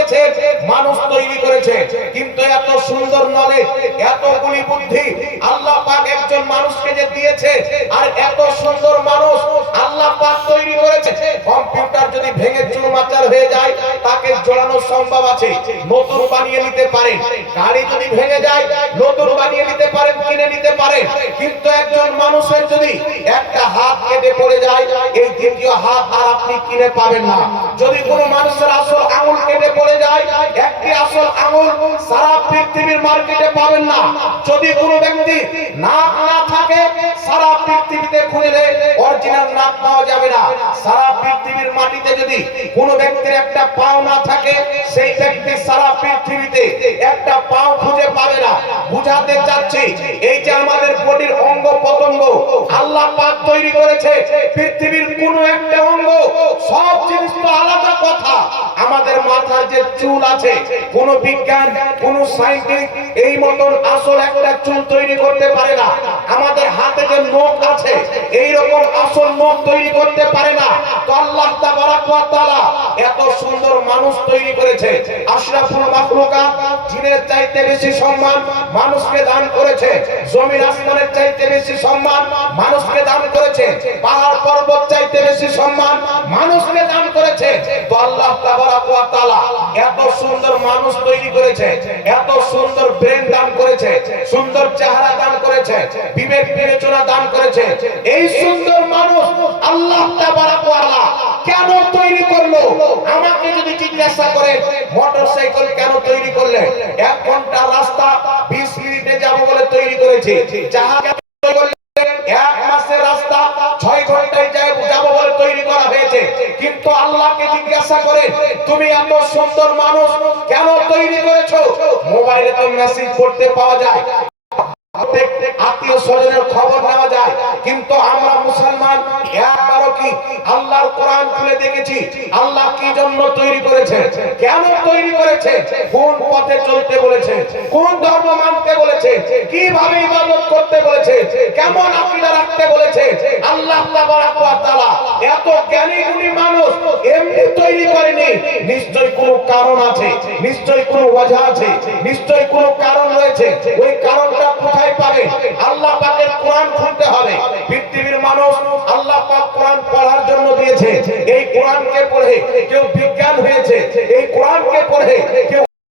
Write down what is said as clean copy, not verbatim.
দিয়েছে, মানুষ তৈরি করেছে, কিন্তু এত সুন্দর নলেজ, এতগুলি বুদ্ধি আল্লাহ পাক একজন মানুষকে যে দিয়েছে, আর এত সুন্দর মানুষ আল্লাহ পাক তৈরি করেছে। কম্পিউটার যদি ভেঙে চুরমাচার হয়ে যায়, তাকে জোড়ানো সম্ভব আছে, নতুন বানিয়ে নিতে পারে। গাড়ি যদি ভেঙে যায়, নতুন বানিয়ে নিতে পারেন, কিনে নিতে পারেন। কিন্তু একজন মানুষের যদি একটা হাত কেটে পড়ে যায়, এই দ্বিতীয় হাত আর আপনি কিনে পাবেন না। যদি কোনো মানুষের আসল আঙুল কেটে পড়ে যায়, একটি আসল আঙুল সারা পৃথিবীর মার্কেটে পাবেন না। যদি কোনো ব্যক্তি নাক না থাকে, সারা পৃথিবীতে খুঁজলে অরিজিনাল নাক পাওয়া যাবে না। সারা পৃথিবীর মাটিতে যদি কোনো ব্যক্তির একটা পাও না থাকে, সেই ব্যক্তি সারা পৃথিবীতে একটা পাও খুঁজে পাবে না। বুঝাতে চাচ্ছি, এই যে আমাদের বডির অঙ্গ প্রত্যঙ্গ আল্লাহ পাক তৈরি করেছে, পৃথিবীর কোনো একটা অঙ্গ, সব জিনিস তো আলাদা কথা। আমাদের মাথার যে চুল আছে, কোন বিজ্ঞান, কোন সায়েন্টিস্ট এই মতন আসল একটা চুল তৈরি করতে পারে না। আমাদের হাতে যে নখ আছে, এই রকম আসল নখ তৈরি করতে পারে না। তো আল্লাহ তাবারাক ওয়া তাআলা এত সুন্দর মানুষ তৈরি করেছে। আশরাফুল মাখলুকাত, জিনের চাইতে বেশি সম্মান মানুষকে দান করেছে। জমিন আসমানের চাইতে বেশি সম্মান মানুষকে দান করেছে। পাহাড় পর্বত চাইতে বেশি সম্মান মানুষকে দান করেছে। তো আল্লাহ তাবারাক ওয়া তাআলা এত সুন্দর মানুষ তৈরি করেছে, এত সুন্দর ব্রেন দান করেছে, সুন্দর চেহারা দান করেছে, বিবেক বিবেচনা দান করেছে। এই সুন্দর মানুষ আল্লাহ তাবারাক ওয়া তাআলা কেন তৈরি করলো? আমাকে যদি জিজ্ঞাসা করে, মোটরসাইকেল কেন তৈরি করলেন? 1 ঘন্টা রাস্তা 20 মিনিটে যাব বলে তৈরি করেছে। জাহাজ তৈরি করলেন 1 মাসের রাস্তা 6 ঘন্টায় যাব বলে তৈরি করা হয়েছে। কিন্তু আল্লাহকে জিজ্ঞাসা করে, তুমি এত সুন্দর মানুষ কেন তৈরি করেছো? মোবাইলে তো মেসেজ পড়তে পাওয়া যায়, আত্মীয় স্বজনের খবর নেওয়া যায়, কিন্তু আমরা মুসলমান একবারও কি আল্লাহর কোরআন খুলে দেখেছি আল্লাহ কি জন্য তৈরি করেছে, কেন তৈরি করেছে, কোন পথে চলতে বলেছে, কোন ধর্ম মানতে বলেছে, কিভাবে ইবাদত করতে বলেছে, কেমন আকীদা রাখতে বলেছে? আল্লাহ তাবারাক ওয়া তাআলা এত জ্ঞানী গুণী মানুষ এমনি তৈরি করেনি, নিশ্চয়ই কোনো কারণ আছে, নিশ্চয়ই কোনো ওয়াজহ আছে, নিশ্চয়ই কোনো কারণ রয়েছে। ওই কারণটা কোথায় পাবে? আল্লাহ পাকের কোরআন খুলতে হবে। পৃথিবীর মানুষ আল্লাহ পাক কোরআন পড়ার জন্য দিয়েছে। এই কোরআনকে পড়ে কেউ বিজ্ঞান হয়েছে, এই